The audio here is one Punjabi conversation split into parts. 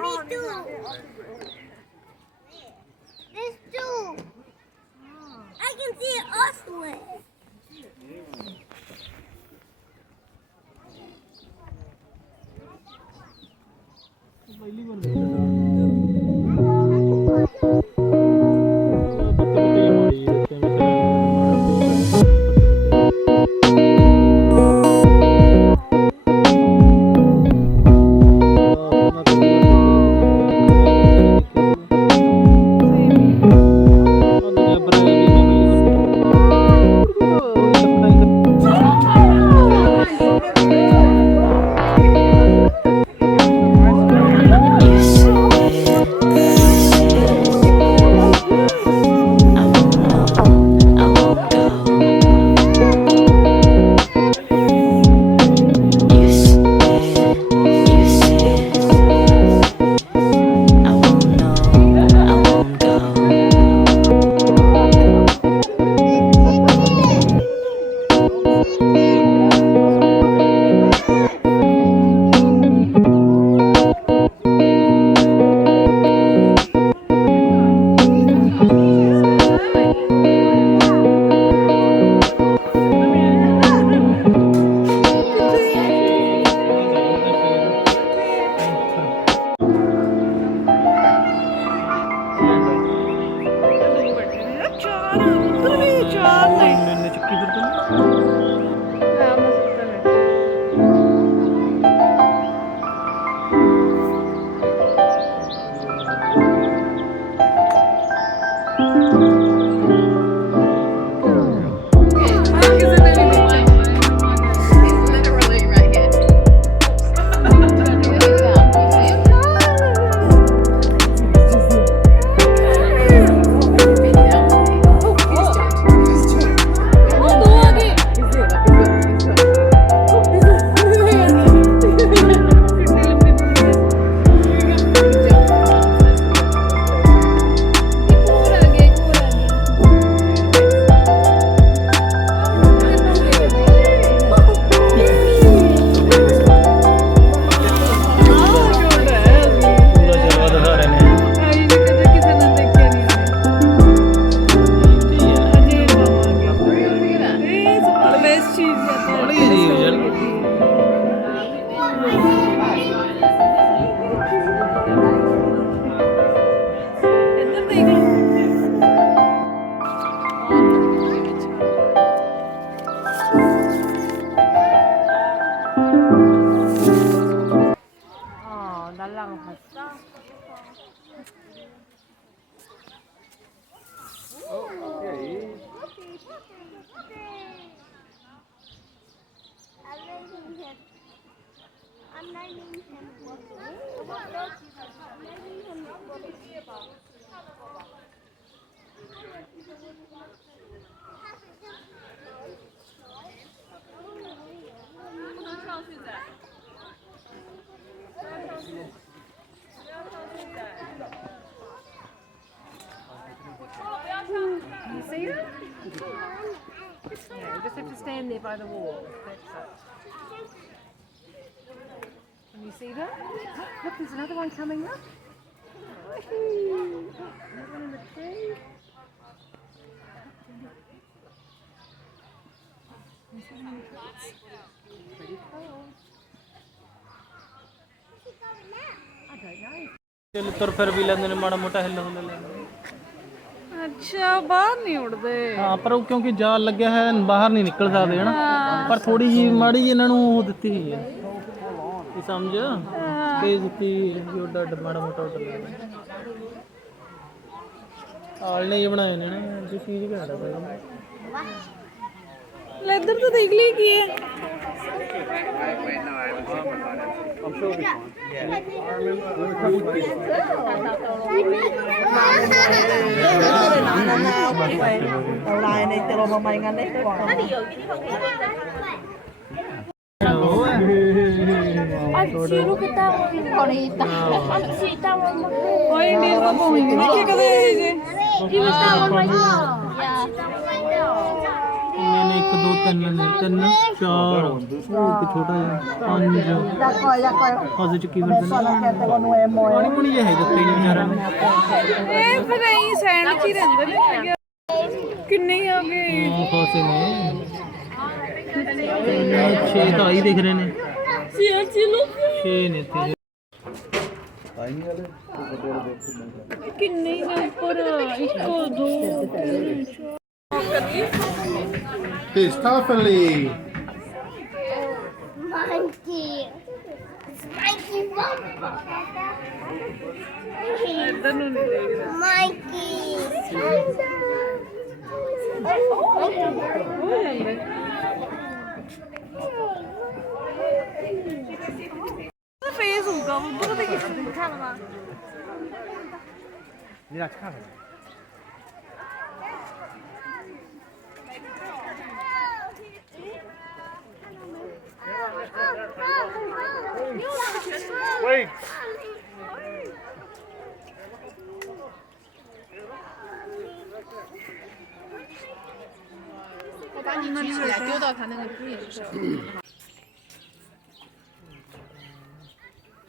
me too. There's two. I can see it elsewhere. You see them? Yeah, you just have to stand there by the wall. Can you see them? Look, there's another one coming up. Another one in the tree. Pretty cool. I don't know. ਚੱਲ ਤੁਰ ਫਿਰ ਵੀ ਲੈਂਦੇ ਨੇ ਮਾੜਾ ਮੋਟਾ ਹਿੱਲ ਹੁੱਲ ਲੈਂਦੇ ਅੱਛਾ ਬਾਹਰ ਨਹੀਂ ਉੜਦੇ ਹਾਂ ਪਰ ਉਹ ਕਿਉਂਕਿ ਜਾਲ ਲੱਗਿਆ ਹੈ ਬਾਹਰ ਨਹੀਂ ਨਿਕਲ ਸਕਦੇ ਹਨਾ ਪਰ ਥੋੜੀ ਜੀ ਮਾੜੀ ਜੀ ਇਹਨਾਂ ਨੂੰ ਉਹ ਦਿੱਤੀ ਹੋਈ ਹੈ ਕੀ ਸਮਝ ਤੇਜ਼ ਦਿੱਤੀ ਵੀ ਉੱਡਾ ਮਾੜਾ ਮੋਟਾ ਉੱਡ ਲੈਂਦੇ ਆਲਣੇ ਜਿਹੇ ਬਣਾਏ ਨੇ ਨਾ ਜੀ ਚੀਜ਼ ਘਾੜਾ ਪਈ ਲੈਦਰ ਤਾਂ ਦੇਖ ਲਈ ਕੀ ਹੈ I'm sure we can. Yeah. I remember. Sino kita bonita. Sita mo. Oy, hindi ko po. Hindi ka kasi. Sita mo right now. Yeah. नहीं 1 2 3 ਨੇ 3 4 ਇੱਕ ਛੋਟਾ ਜਿਹਾ 5 ਉਹਦੇ ਚ ਕੀ ਫਿਰਦੇ ਨੇ ਪਾਣੀ ਪੁਣੀ ਜਿਹਾ ਹੈ ਦਿੱਤੇ ਨਹੀਂ ਵਿਚਾਰਿਆਂ ਨੂੰ ਇਹ ਫਿਰ ਐਂ ਸੈਂਡ 'ਚ ਹੀ ਰਹਿੰਦੇ ਨੇ ਹੈਗੇ। ਕਿੰਨੇ ਹੀ ਆ ਗਏ ਫਸੇ ਨੇ 6 ਤਾਂ ਆਈ ਦਿਖ ਰਹੇ ਨੇ 6 ਨੇ ਇੱਥੇ ਕਿੰਨੇ ਹੀ ਨੇ ਉੱਪਰ 1 2 3 Christoffeli. Monkey. Spiky monkey. ਇੱਧਰ ਨੂੰ ਨਹੀਂ ਦੇਖਦਾ Monkey. ਹੋ ਜਾਂਦੇ ਫੇਸ ਹੋਊਗਾ ਉੱਧਰ ਤੇ ਕਿਸੇ ਨੂੰ ਦਿਖਾਉਣਾ Wait.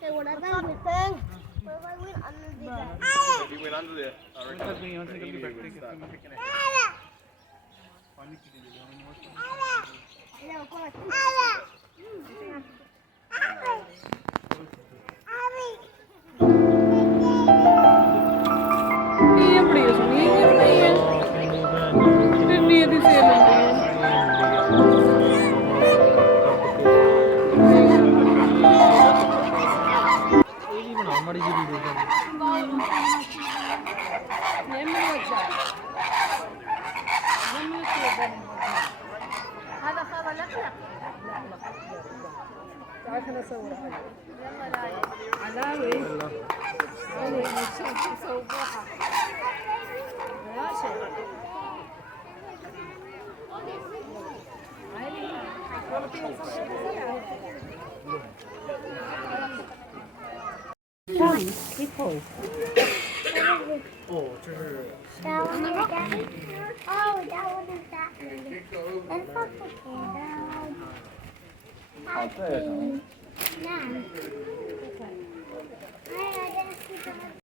They would have done with thing. Where I went under the bed. You went under there. ਇਹ ਬੜੀ ਸੁਣੀ ਹੈ ਕਿੰਨੀ ਦੀ ਸੇਲ ਹੁੰਦੀ ਹੈ ਇਹ ਵੀ ਬਣਾ ਮਾੜੀ ਜਿਹੀ ਵੀਡੀਓ هذا خبر لك لا تعال خليني اصور علاوي انا صوبوها ماشي哦这是 That one is that. Oh, that one is that. Let's put the down. Happy. Now. I didn't see that.